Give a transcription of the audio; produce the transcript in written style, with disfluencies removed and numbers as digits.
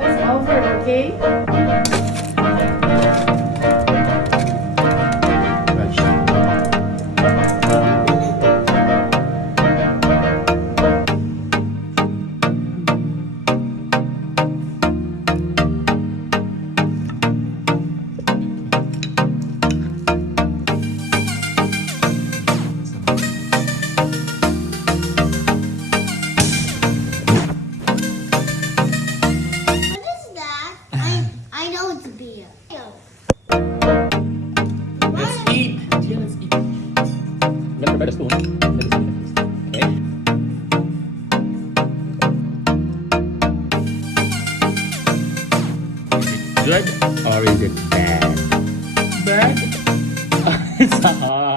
It's over, okay? What is that? I know it's beer. Let's eat. Gia, let's eat. Let's prepare the spoon. Let us eat. Okay. Is it good or is it bad? Bad? It's hard.